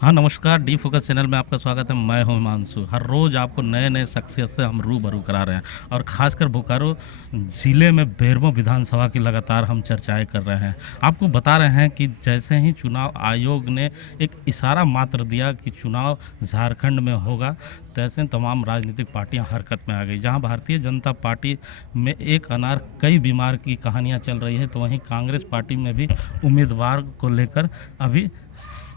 हाँ नमस्कार, D focus channel में आपका स्वागत है। मैं हूं हिमांशु। हर रोज़ आपको नए नए शख्सियत से हम रूबरू करा रहे हैं और ख़ासकर बोकारो ज़िले में बेरमो विधानसभा की लगातार हम चर्चाएं कर रहे हैं। आपको बता रहे हैं कि जैसे ही चुनाव आयोग ने एक इशारा मात्र दिया कि चुनाव झारखंड में होगा, तैसे तमाम राजनीतिक पार्टियां हरकत में आ गई। जहां भारतीय जनता पार्टी में एक अनार कई बीमार की कहानियां चल रही है, तो वहीं कांग्रेस पार्टी में भी उम्मीदवार को लेकर अभी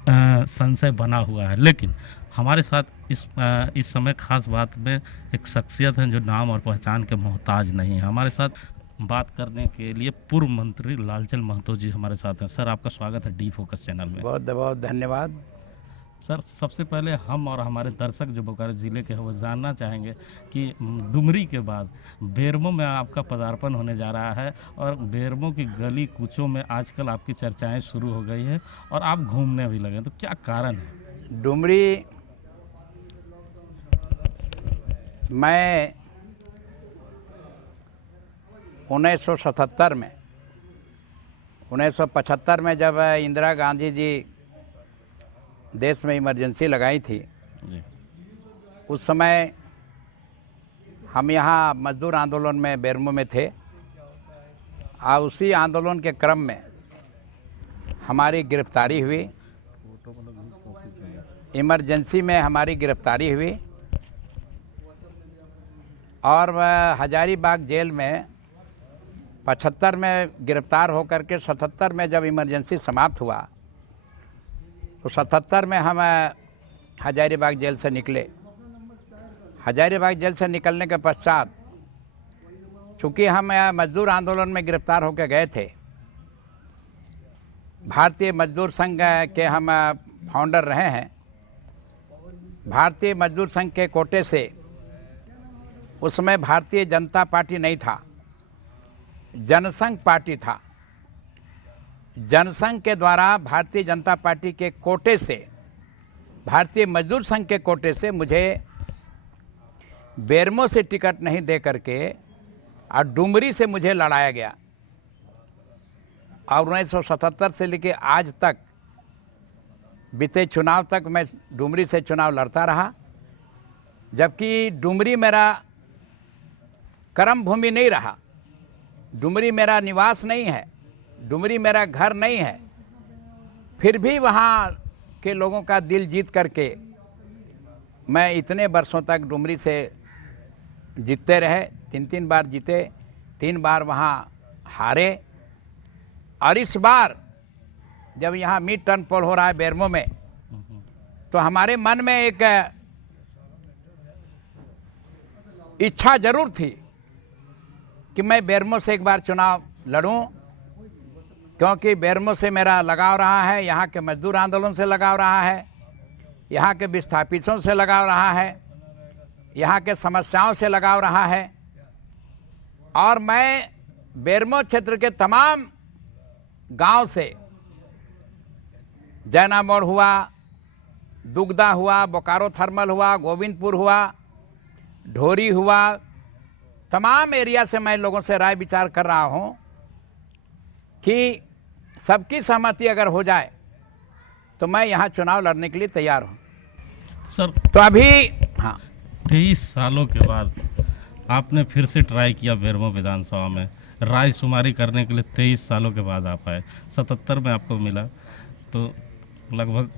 संशय बना हुआ है। लेकिन हमारे साथ इस समय खास बात में एक शख्सियत है जो नाम और पहचान के मोहताज नहीं है। हमारे साथ बात करने के लिए पूर्व मंत्री लालचंद महतो जी हमारे साथ हैं। सर, आपका स्वागत है डी फोकस चैनल में। बहुत बहुत धन्यवाद। सर, सबसे पहले हम और हमारे दर्शक जो बोकारो ज़िले के हैं वो जानना चाहेंगे कि डुमरी के बाद बेरमो में आपका पदार्पण होने जा रहा है और बेरमो की गली कूचों में आजकल आपकी चर्चाएं शुरू हो गई हैं और आप घूमने भी लगे, तो क्या कारण है? डुमरी मैं 1977 में 1975 में जब इंदिरा गांधी जी देश में इमरजेंसी लगाई थी जी। उस समय हम यहाँ मजदूर आंदोलन में बेरमो में थे और उसी आंदोलन के क्रम में हमारी गिरफ्तारी हुई। इमरजेंसी में हमारी गिरफ्तारी हुई और वह हजारीबाग जेल में 75 में गिरफ्तार होकर के 77 में जब इमरजेंसी समाप्त हुआ तो 77 में हम हजारीबाग जेल से निकले। हजारीबाग जेल से निकलने के पश्चात चूँकि हम मजदूर आंदोलन में गिरफ्तार होकर गए थे, भारतीय मजदूर संघ के हम फाउंडर रहे हैं। भारतीय मजदूर संघ के कोटे से उसमें भारतीय जनता पार्टी नहीं था, जनसंघ पार्टी था। जनसंघ के द्वारा भारतीय जनता पार्टी के कोटे से, भारतीय मजदूर संघ के कोटे से मुझे बेरमो से टिकट नहीं दे करके और डुमरी से मुझे लड़ाया गया और 1977 से लेकर आज तक बीते चुनाव तक मैं डुमरी से चुनाव लड़ता रहा। जबकि डुमरी मेरा कर्म भूमि नहीं रहा, डुमरी मेरा निवास नहीं है, डुमरी मेरा घर नहीं है, फिर भी वहाँ के लोगों का दिल जीत करके मैं इतने वर्षों तक डुमरी से जीतते रहे। 3 बार जीते, 3 बार वहाँ हारे और इस बार जब यहाँ मिड टर्न पोल हो रहा है बेरमो में, तो हमारे मन में एक इच्छा जरूर थी कि मैं बेरमो से एक बार चुनाव लड़ूं, क्योंकि बेरमो से मेरा लगाव रहा है, यहाँ के मजदूर आंदोलन से लगाव रहा है, यहाँ के विस्थापितों से लगाव रहा है, यहाँ के समस्याओं से लगाव रहा है। और मैं बेरमो क्षेत्र के तमाम गांव से, जैना मोड़ हुआ, दुगदा हुआ, बोकारो थर्मल हुआ, गोविंदपुर हुआ, ढोरी हुआ, तमाम एरिया से मैं लोगों से राय विचार कर रहा हूं कि सबकी सहमति अगर हो जाए तो मैं यहाँ चुनाव लड़ने के लिए तैयार हूँ। सर, तो अभी हाँ, 23 सालों के बाद आपने फिर से ट्राई किया बेरमो विधानसभा में, राय शुमारी करने के लिए 23 सालों के बाद आप आए। 77 में आपको मिला, तो लगभग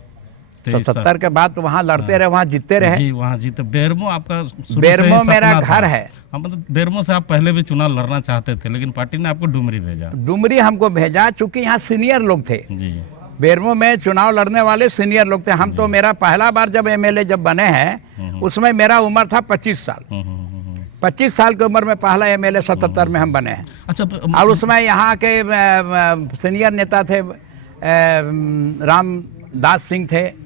77 के बाद तो वहाँ लड़ते रहे, वहाँ जीतते रहे जी, वहाँ जीते। बेरमो आपका बेरमो मेरा घर है। हाँ, मतलब बेरमो से आप पहले भी चुनाव लड़ना चाहते थे, लेकिन पार्टी ने आपको डुमरी भेजा। डुमरी हमको भेजा चूंकि यहाँ सीनियर लोग थे जी। बेरमो में चुनाव लड़ने वाले सीनियर लोग थे। हम तो, मेरा पहला बार जब एमएलए जब बने हैं उसमें मेरा उम्र था 25 साल। 25 साल की उम्र में पहला एमएलए 77 में हम बने हैं। अच्छा, तो और उसमें यहाँ के सीनियर नेता थे, रामदास सिंह थे,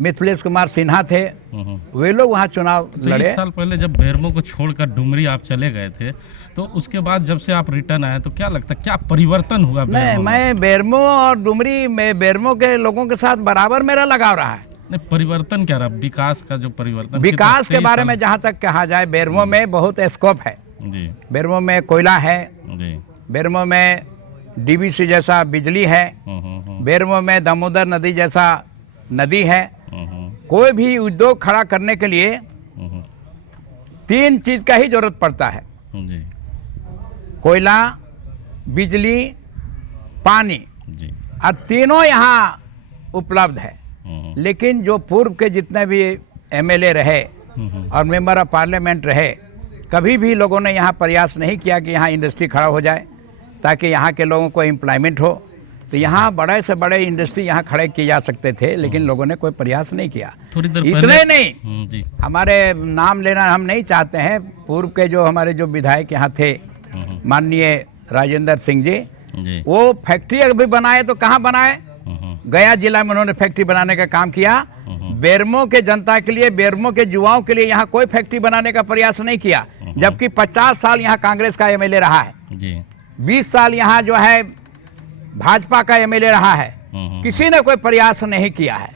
मिथिलेश कुमार सिन्हा थे, वे लोग वहाँ चुनाव लड़े। 23 साल पहले जब बेरमो को छोड़कर डुमरी आप चले गए थे, तो उसके बाद जब से आप रिटर्न आए तो क्या लगता है, क्या परिवर्तन हुआ? नहीं, मैं बेरमो और डुमरी में बेरमो के लोगों के साथ बराबर मेरा लगाव रहा है। नहीं, परिवर्तन क्या रहा? विकास का जो परिवर्तन, विकास के बारे में जहाँ तक कहा जाए, बेरमो में बहुत स्कोप है जी। बेरमो में कोयला है जी। बेरमो में डीवीसी जैसा बिजली है, बेरमो में दामोदर नदी जैसा नदी है, कोई भी उद्योग खड़ा करने के लिए हम्म, 3 चीज का ही जरूरत पड़ता है, जी कोयला, बिजली, पानी, जी और तीनों यहाँ उपलब्ध है। हम्म, लेकिन जो पूर्व के जितने भी एमएलए रहे और मेंबर ऑफ पार्लियामेंट रहे, कभी भी लोगों ने यहाँ प्रयास नहीं किया कि यहाँ इंडस्ट्री खड़ा हो जाए ताकि यहाँ के लोगों को एम्प्लॉयमेंट हो। तो यहाँ बड़े से बड़े इंडस्ट्री यहाँ खड़े किए जा सकते थे, लेकिन लोगों ने कोई प्रयास नहीं किया। थोड़ी देर इतने पहले नहीं, जी हमारे नाम लेना हम नहीं चाहते हैं, पूर्व के जो हमारे जो विधायक यहाँ थे माननीय राजेंद्र सिंह जी, जी वो फैक्ट्री अभी बनाए तो कहाँ बनाए? गया जिला में उन्होंने फैक्ट्री बनाने का काम किया। बेरमो के जनता के लिए, बेरमो के युवाओं के लिए यहाँ कोई फैक्ट्री बनाने का प्रयास नहीं किया, जबकि 50 साल यहाँ कांग्रेस का एमएलए रहा है, जी 20 साल यहाँ जो है भाजपा का एमएलए रहा है, किसी ने कोई प्रयास नहीं किया है।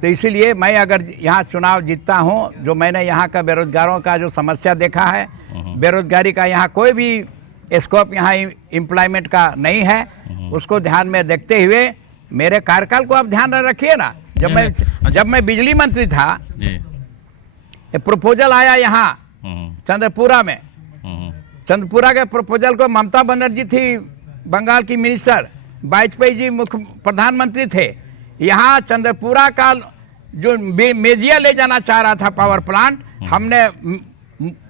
तो इसीलिए मैं अगर यहाँ चुनाव जीतता हूँ, जो मैंने यहाँ का बेरोजगारों का जो समस्या देखा है, बेरोजगारी का यहाँ कोई भी स्कोप यहाँ एम्प्लॉयमेंट का नहीं है, उसको ध्यान में देखते हुए मेरे कार्यकाल को आप ध्यान में रखिए ना। जब मैं बिजली मंत्री था, जी ये प्रपोजल आया यहाँ चंद्रपुरा में। चंद्रपुरा के प्रपोजल को ममता बनर्जी थी बंगाल की मिनिस्टर, वाजपेयी जी मुख्य प्रधानमंत्री थे। यहाँ चंद्रपुरा का जो मेजिया ले जाना चाह रहा था पावर प्लांट, हमने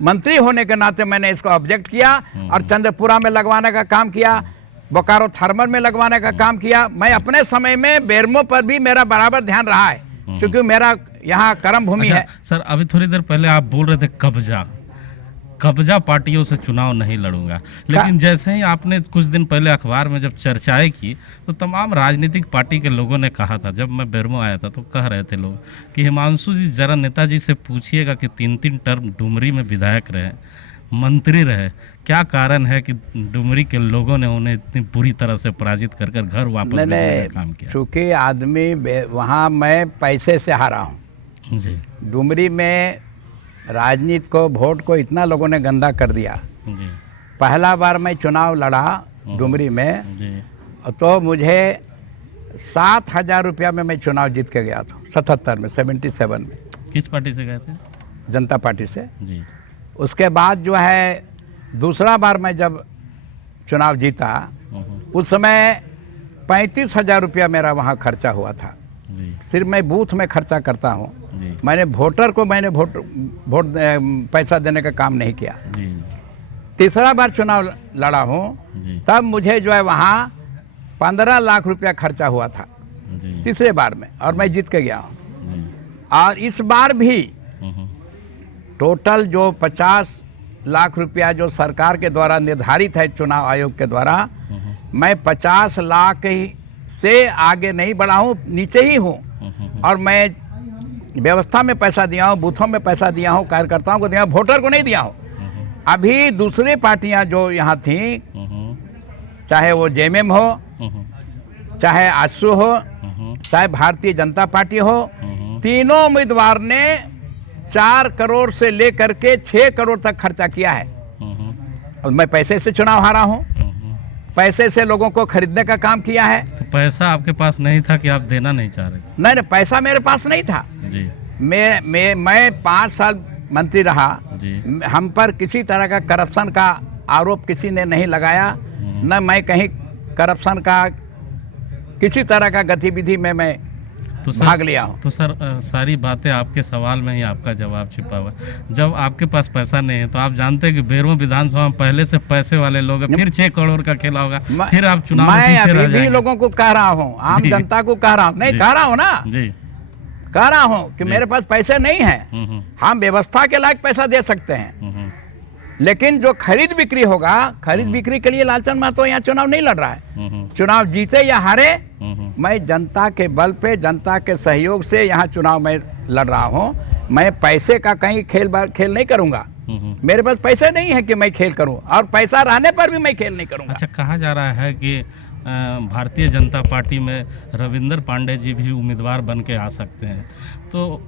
मंत्री होने के नाते मैंने इसको ऑब्जेक्ट किया और चंद्रपुरा में लगवाने का काम किया, बोकारो थर्मल में लगवाने का काम किया। मैं अपने समय में बेरमो पर भी मेरा बराबर ध्यान रहा है, क्योंकि मेरा यहाँ कर्म भूमि है। सर अभी थोड़ी देर पहले आप बोल रहे थे कब्जा पार्टियों से चुनाव नहीं लड़ूंगा, लेकिन जैसे ही आपने कुछ दिन पहले अखबार में जब चर्चाएं की तो तमाम राजनीतिक पार्टी के लोगों ने कहा था, जब मैं बेरमो आया था तो कह रहे थे लोग कि हिमांशु जी जरा नेताजी से पूछिएगा कि 3-3 टर्म डुमरी में विधायक रहे, मंत्री रहे, क्या कारण है कि डुमरी के लोगों ने उन्हें इतनी बुरी तरह से पराजित कर कर घर वापस भेजने का काम किया। चूँकि आदमी वहाँ मैं पैसे से हारा हूँ जी डुमरी में, राजनीति को, वोट को इतना लोगों ने गंदा कर दिया। जी पहला बार मैं चुनाव लड़ा डुमरी में, जी तो मुझे 7,000 रुपया में मैं चुनाव जीत के गया था 77 में, 77 में, किस पार्टी से गए थे? जनता पार्टी से। जी उसके बाद जो है दूसरा बार मैं जब चुनाव जीता, उस समय 35,000 रुपया मेरा वहाँ खर्चा हुआ था। जी सिर्फ मैं बूथ में खर्चा करता हूँ, जी मैंने वोटर को वोट पैसा देने का काम नहीं किया। जी तीसरा बार चुनाव लड़ा हूँ, जी तब मुझे जो है वहाँ 15 लाख रुपया खर्चा हुआ था जी तीसरे बार में, और मैं जीत के गया हूँ। जी और इस बार भी टोटल जो 50 लाख रुपया जो सरकार के द्वारा निर्धारित है चुनाव आयोग के द्वारा, मैं 50 लाख से आगे नहीं बढ़ा हूँ, नीचे ही हूँ। और मैं व्यवस्था में पैसा दिया हूँ, बूथों में पैसा दिया हूँ, कार्यकर्ताओं को दिया हूँ, वोटर को नहीं दिया हूँ। अभी दूसरी पार्टियां जो यहाँ थी, चाहे वो जेएमएम हो, चाहे आजसू हो, चाहे भारतीय जनता पार्टी हो, तीनों उम्मीदवार ने 4 करोड़ से लेकर के 6 करोड़ तक खर्चा किया है। और मैं पैसे से चुनाव हारा हूँ, पैसे से लोगों को खरीदने का काम किया है। तो पैसा आपके पास नहीं था कि आप देना नहीं चाह रहे थे? नहीं, पैसा मेरे पास नहीं था जी। मैं 5 साल मंत्री रहा जी। हम पर किसी तरह का करप्शन का आरोप किसी ने नहीं लगाया, न मैं कहीं करप्शन का किसी तरह का गतिविधि में मैं भाग लिया हूँ। तो सर सारी बातें आपके सवाल में ही आपका जवाब छिपा हुआ है। जब आपके पास पैसा नहीं है तो आप जानते हैं कि बेरमो विधानसभा में पहले से पैसे वाले लोग हैं, फिर 6 करोड़ का खेला होगा, फिर आप चुनाव में पीछे रह जाएंगे। भी लोगों को कह रहा हूँ, आम जनता को कह रहा हूँ, नहीं कह रहा हूँ ना जी, कह रहा हूँ कि मेरे पास पैसे नहीं है, हम व्यवस्था के लायक पैसा दे सकते हैं, लेकिन जो खरीद बिक्री होगा, खरीद बिक्री के लिए लालचंद महतो यहाँ चुनाव नहीं लड़ रहा है। चुनाव जीते या हारे, मैं जनता के बल पे, जनता के सहयोग से यहाँ चुनाव में लड़ रहा हूँ। मैं पैसे का कहीं खेल नहीं करूँगा, मेरे पास पैसे नहीं है कि मैं खेल करूँ, और पैसा रहने पर भी मैं खेल नहीं करूँगा। अच्छा, कहा जा रहा है कि भारतीय जनता पार्टी में रविंदर पांडे जी भी उम्मीदवार बन के आ सकते हैं, तो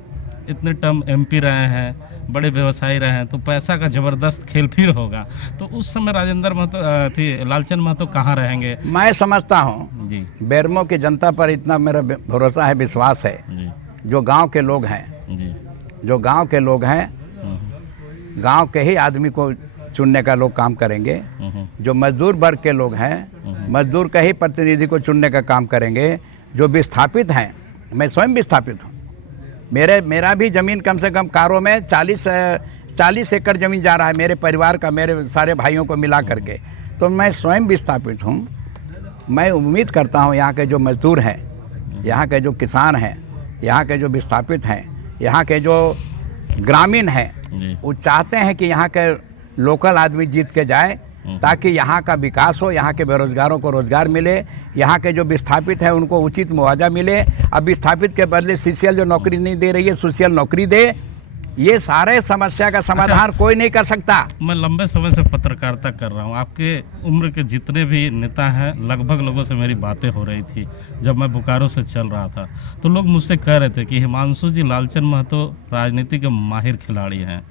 इतने टर्म एमपी रहे हैं, बड़े व्यवसायी रहे हैं, तो पैसा का जबरदस्त खेल फिर होगा, तो उस समय राजेंद्र महतो लालचंद महतो कहाँ रहेंगे? मैं समझता हूँ जी, बेरमो की जनता पर इतना मेरा भरोसा है, विश्वास है जो गांव के लोग हैं, जी। जो गांव के लोग हैं, गांव के ही आदमी को चुनने का लोग काम करेंगे। जो मजदूर वर्ग के लोग हैं, मजदूर के ही प्रतिनिधि को चुनने का काम करेंगे। जो विस्थापित हैं, मैं स्वयं विस्थापित हूँ, मेरा भी ज़मीन कम से कम कारों में 40 एकड़ ज़मीन जा रहा है, मेरे परिवार का, मेरे सारे भाइयों को मिला करके। तो मैं स्वयं विस्थापित हूँ। मैं उम्मीद करता हूँ यहाँ के जो मजदूर हैं, यहाँ के जो किसान हैं, यहाँ के जो विस्थापित हैं, यहाँ के जो ग्रामीण हैं, वो चाहते हैं कि यहाँ के लोकल आदमी जीत के जाए, ताकि यहाँ का विकास हो, यहाँ के बेरोजगारों को रोजगार मिले, यहाँ के जो विस्थापित हैं उनको उचित मुआवजा मिले। अब विस्थापित के बदले सीसीएल जो नौकरी नहीं दे रही है, सोशल नौकरी दे। ये सारे समस्या का समाधान कोई नहीं कर सकता। मैं लंबे समय से पत्रकारिता कर रहा हूँ, आपके उम्र के जितने भी नेता हैं, लगभग लोगों से मेरी बातें हो रही थी जब मैं बोकारो से चल रहा था, तो लोग मुझसे कह रहे थे कि हिमांशु जी लालचंद महतो राजनीति के माहिर खिलाड़ी हैं,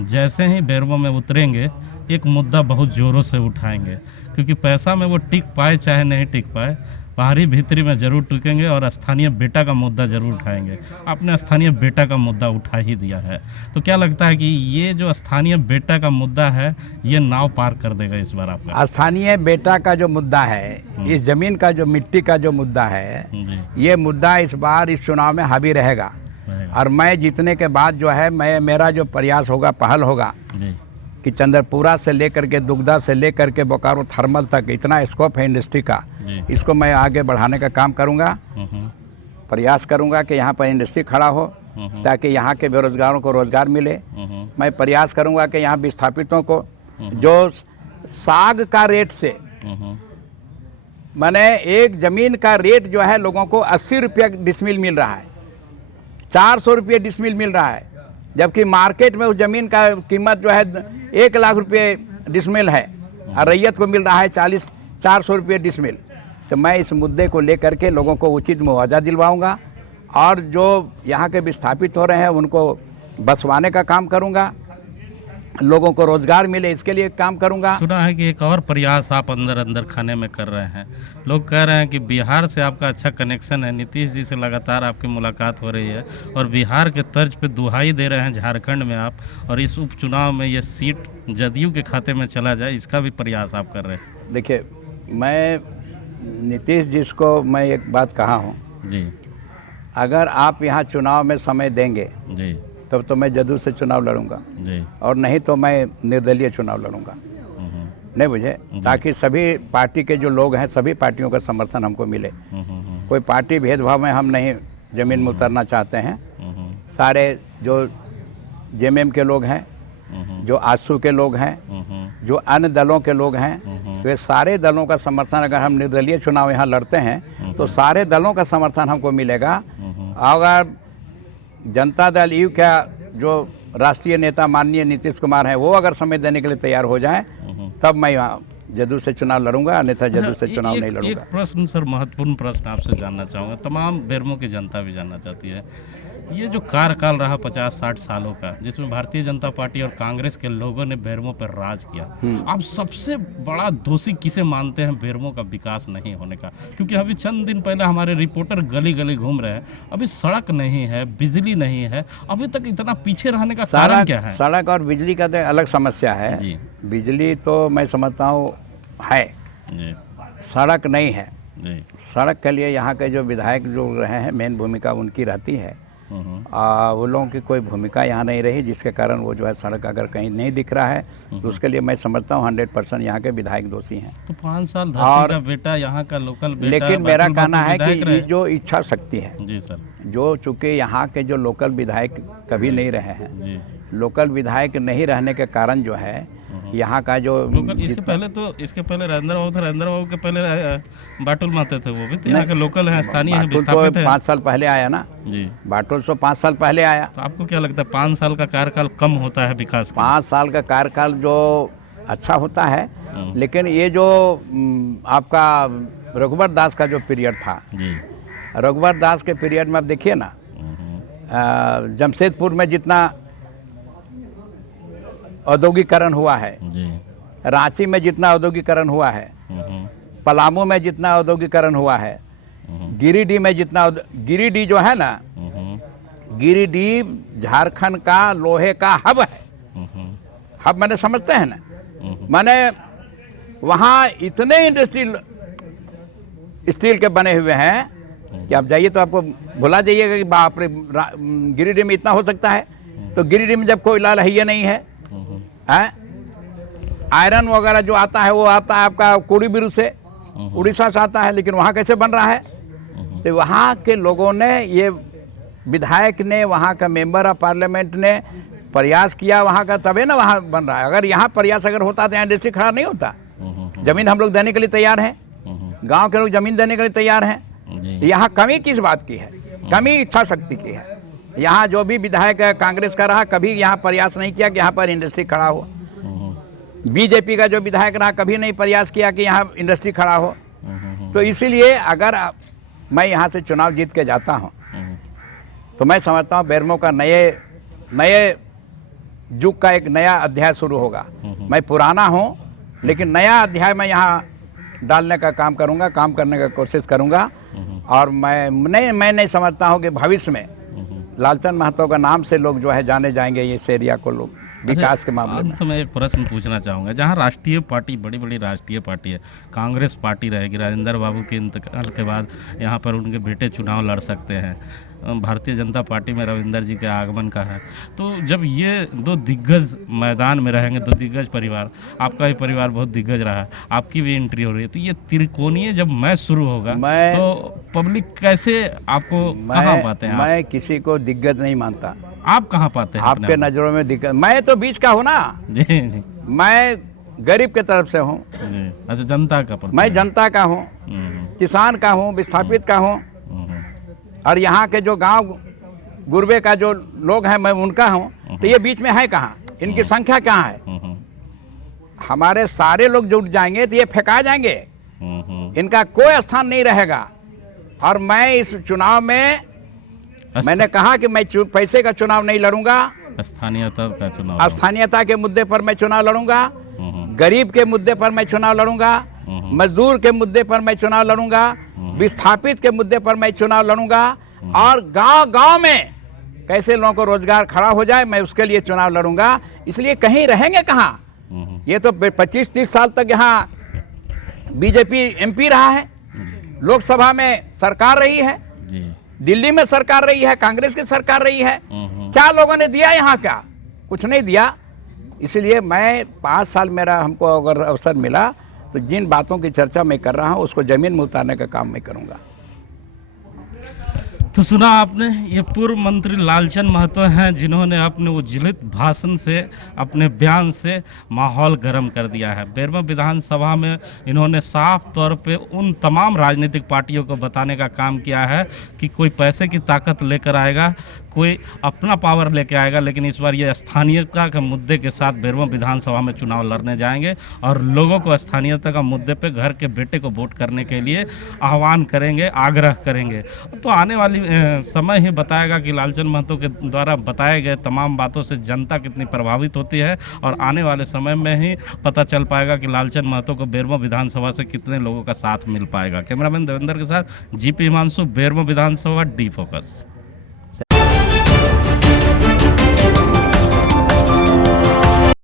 जैसे ही बेरमो में उतरेंगे एक मुद्दा बहुत ज़ोरों से उठाएंगे, क्योंकि पैसा में वो टिक पाए चाहे नहीं टिक पाए, बाहरी भीतरी में ज़रूर टिकेंगे और स्थानीय बेटा का मुद्दा ज़रूर उठाएंगे। आपने स्थानीय बेटा का मुद्दा उठा ही दिया है, तो क्या लगता है कि ये जो स्थानीय बेटा का मुद्दा है ये नाव पार कर देगा इस बार आपका? स्थानीय बेटा का जो मुद्दा है, इस जमीन का जो मिट्टी का जो मुद्दा है, ये मुद्दा इस बार इस चुनाव में हावी रहेगा। और मैं जीतने के बाद जो है, मेरा जो प्रयास होगा, पहल होगा कि चंद्रपुरा से लेकर के दुगदा से लेकर के बोकारो थर्मल तक इतना स्कोप है इंडस्ट्री का, इसको मैं आगे बढ़ाने का काम करूंगा। प्रयास करूंगा कि यहाँ पर इंडस्ट्री खड़ा हो, ताकि यहाँ के बेरोजगारों को रोजगार मिले। मैं प्रयास करूंगा कि यहाँ विस्थापितों को जो साग का रेट से, माने एक जमीन का रेट जो है लोगों को 80 रुपये डिसमिल मिल रहा है, 400 रुपये डिसमिल मिल रहा है, जबकि मार्केट में उस जमीन का कीमत जो है 1 लाख रुपये डिसमिल है और रैयत को मिल रहा है 400 रुपये डिसमिल। तो मैं इस मुद्दे को लेकर के लोगों को उचित मुआवजा दिलवाऊंगा और जो यहाँ के विस्थापित हो रहे हैं उनको बसवाने का काम करूंगा, लोगों को रोजगार मिले इसके लिए काम करूंगा। सुना है कि एक और प्रयास आप अंदर अंदर खाने में कर रहे हैं, लोग कह रहे हैं कि बिहार से आपका अच्छा कनेक्शन है, नीतीश जी से लगातार आपकी मुलाकात हो रही है और बिहार के तर्ज पे दुहाई दे रहे हैं झारखंड में आप, और इस उपचुनाव में ये सीट जदयू के खाते में चला जाए, इसका भी प्रयास आप कर रहे हैं। देखिए, मैं नीतीश जी को मैं एक बात कहा हूँ जी, अगर आप यहाँ चुनाव में समय देंगे जी तब तो मैं जदयू से चुनाव लड़ूंगा जी, और नहीं तो मैं निर्दलीय चुनाव लड़ूंगा। नहीं बुझे, ताकि सभी पार्टी के जो लोग हैं, सभी पार्टियों का समर्थन हमको मिले। कोई पार्टी भेदभाव में हम नहीं जमीन में उतरना चाहते हैं। सारे जो जेएमएम के लोग हैं, जो आजसू के लोग हैं, जो अन्य दलों के लोग हैं, वे सारे दलों का समर्थन, अगर हम निर्दलीय चुनाव यहाँ लड़ते हैं तो सारे दलों का समर्थन हमको मिलेगा। अगर जनता दल यू का जो राष्ट्रीय नेता माननीय नीतीश कुमार हैं, वो अगर समय देने के लिए तैयार हो जाएं, तब मैं जदयू से चुनाव लड़ूंगा, अन्यथा जदयू से चुनाव नहीं लड़ूंगा। एक प्रश्न सर, महत्वपूर्ण प्रश्न आपसे जानना चाहूँगा, तमाम बेरमो की जनता भी जानना चाहती है, ये जो कार्यकाल रहा 50-60 सालों का, जिसमें भारतीय जनता पार्टी और कांग्रेस के लोगों ने बेरमो पर राज किया, आप सबसे बड़ा दोषी किसे मानते हैं बेरमो का विकास नहीं होने का? क्योंकि अभी चंद दिन पहले हमारे रिपोर्टर गली गली घूम रहे हैं, अभी सड़क नहीं है, बिजली नहीं है, अभी तक इतना पीछे रहने का कारण क्या है? सड़क और बिजली का तो अलग समस्या है जी। बिजली तो मैं समझता हूँ है जी, सड़क नहीं है जी। सड़क के लिए यहाँ के जो विधायक जो रहे हैं, मेन भूमिका उनकी रहती है। वो लोगों की कोई भूमिका यहाँ नहीं रही, जिसके कारण वो जो है सड़क अगर कहीं नहीं दिख रहा है तो उसके लिए मैं समझता हूँ 100% यहाँ के विधायक दोषी हैं। तो 5 साल धरती का बेटा, यहाँ का लोकल बेटा, लेकिन मेरा कहना है कि जो इच्छा शक्ति है जी सर, जो चूँकि यहाँ के जो लोकल विधायक कभी नहीं रहे हैं, लोकल विधायक नहीं रहने के कारण जो है यहाँ का जो इसके पहले राजेंद्र बाबू थे, राजेंद्र बाबू के पहले बाटुल महतो थे, वो भी तो यहाँ के लोकल हैं, स्थानीय हैं, विस्थापित हैं। 5 साल पहले आया ना जी, बाटुल 5 साल पहले आया। तो आपको क्या लगता है 5 साल का कार्यकाल कम होता है विकास? 5 साल का कार्यकाल जो अच्छा होता है, लेकिन ये जो आपका रघुवर दास का जो पीरियड था, रघुवर दास के पीरियड में आप देखिए ना, जमशेदपुर में जितना औद्योगिकरण हुआ है, रांची में जितना औद्योगिकरण हुआ है, पलामू में जितना औद्योगिकरण हुआ है, गिरिडीह में जितना, गिरिडीह जो है ना गिरिडीह झारखंड का लोहे का हब है। हब मैंने समझते हैं ना, मैंने वहाँ इतने इंडस्ट्री स्टील के बने हुए हैं कि आप जाइए तो आपको भुला जाइएगा कि बाप रे गिरिडीह में इतना हो सकता है। तो गिरिडीह में जब कोयला है नहीं है, आयरन वगैरह जो आता है वो आता है आपका कोडीबिरू से, उड़ीसा से आता है, लेकिन वहाँ कैसे बन रहा है? तो वहाँ के लोगों ने, ये विधायक ने, वहाँ का मेंबर ऑफ पार्लियामेंट ने प्रयास किया वहाँ का, तबे ना वहाँ बन रहा है। अगर यहाँ प्रयास अगर होता तो यहाँ इंडस्ट्री खड़ा नहीं होता। जमीन हम लोग देने के लिए तैयार हैं, गांव के लोग जमीन देने के लिए तैयार हैं। यहाँ कमी किस बात की है? कमी इच्छा शक्ति की है। यहाँ जो भी विधायक कांग्रेस का रहा, कभी यहाँ प्रयास नहीं किया कि यहाँ पर इंडस्ट्री खड़ा हो। बीजेपी का जो विधायक रहा, कभी नहीं प्रयास किया कि यहाँ इंडस्ट्री खड़ा हो। तो इसीलिए अगर मैं यहाँ से चुनाव जीत के जाता हूँ तो मैं समझता हूँ बेरमो का नए युग का एक नया अध्याय शुरू होगा। मैं पुराना हूँ लेकिन नया अध्याय मैं यहाँ डालने का काम करूँगा, काम करने का कोशिश करूँगा। और मैं नहीं समझता हूँ कि भविष्य में लालचंद महतो का नाम से लोग जो है जाने जाएंगे इस एरिया को, लोग विकास के मामले में। तो मैं एक प्रश्न पूछना चाहूँगा, जहाँ राष्ट्रीय पार्टी, बड़ी बड़ी राष्ट्रीय पार्टी है, कांग्रेस पार्टी रहेगी, राजेंद्र बाबू के इंतकाल के बाद यहाँ पर उनके बेटे चुनाव लड़ सकते हैं, भारतीय जनता पार्टी में रविंदर जी के आगमन का है, तो जब ये दो दिग्गज मैदान में रहेंगे, दो दिग्गज परिवार, आपका भी परिवार बहुत दिग्गज रहा है, आपकी भी एंट्री हो रही है, तो ये त्रिकोणीय जब मैच शुरू होगा तो पब्लिक कैसे आपको कहाँ पाते हैं? मैं किसी को दिग्गज नहीं मानता। आप कहाँ पाते हैं आपके नज़रों में दिक्कत? मैं तो बीच का हूँ ना जी जी। मैं गरीब के तरफ से हूँ। अच्छा, जनता का मैं जनता का हूँ, किसान का हूँ, विस्थापित का हूँ, और यहाँ के जो गांव गुरबे का जो लोग हैं मैं उनका हूँ। तो ये बीच में है कहाँ? इनकी संख्या कहाँ है? हमारे सारे लोग जुट जाएंगे तो ये फेंका जाएंगे, इनका कोई स्थान नहीं रहेगा। और मैं इस चुनाव में मैंने कहा कि मैं पैसे का चुनाव नहीं लड़ूंगा, स्थानीयता का चुनाव, स्थानीयता के मुद्दे पर मैं चुनाव लड़ूंगा, गरीब के मुद्दे पर मैं चुनाव लड़ूंगा, मजदूर के मुद्दे पर मैं चुनाव लड़ूंगा, विस्थापित के मुद्दे पर मैं चुनाव लड़ूंगा, और गांव-गांव में कैसे लोगों को रोजगार खड़ा हो जाए मैं उसके लिए चुनाव लड़ूंगा। इसलिए कहीं रहेंगे कहाँ? ये तो 25-30 साल तक यहाँ बीजेपी एमपी रहा है, लोकसभा में सरकार रही है, दिल्ली में सरकार रही है, कांग्रेस की सरकार रही है। क्या लोगों ने दिया यहाँ? क्या कुछ नहीं दिया। इसलिए मैं 5 साल मेरा हमको अगर अवसर मिला तो जिन बातों की चर्चा मैं कर रहा हूँ उसको जमीन में उतारने का काम मैं करूँगा। तो सुना आपने, ये पूर्व मंत्री लालचंद महतो हैं जिन्होंने अपने उज्ज्वलित भाषण से, अपने बयान से माहौल गर्म कर दिया है। बेरमो विधानसभा में इन्होंने साफ तौर पे उन तमाम राजनीतिक पार्टियों को बताने का काम किया है कि कोई पैसे की ताकत लेकर आएगा, कोई अपना पावर लेकर आएगा, लेकिन इस बार ये स्थानीयता के मुद्दे के साथ बेरमो विधानसभा में चुनाव लड़ने जाएंगे और लोगों को स्थानीयता का मुद्दे पे घर के बेटे को वोट करने के लिए आह्वान करेंगे, आग्रह करेंगे। तो आने वाली समय ही बताएगा कि लालचंद महतो के द्वारा बताए गए तमाम बातों से जनता कितनी प्रभावित होती है, और आने वाले समय में ही पता चल पाएगा कि लालचंद महतो को बेरमो विधानसभा से कितने लोगों का साथ मिल पाएगा। कैमरामैन देवेंद्र के साथ जीपी हिमांशु, बेरमो विधानसभा, डी फोकस।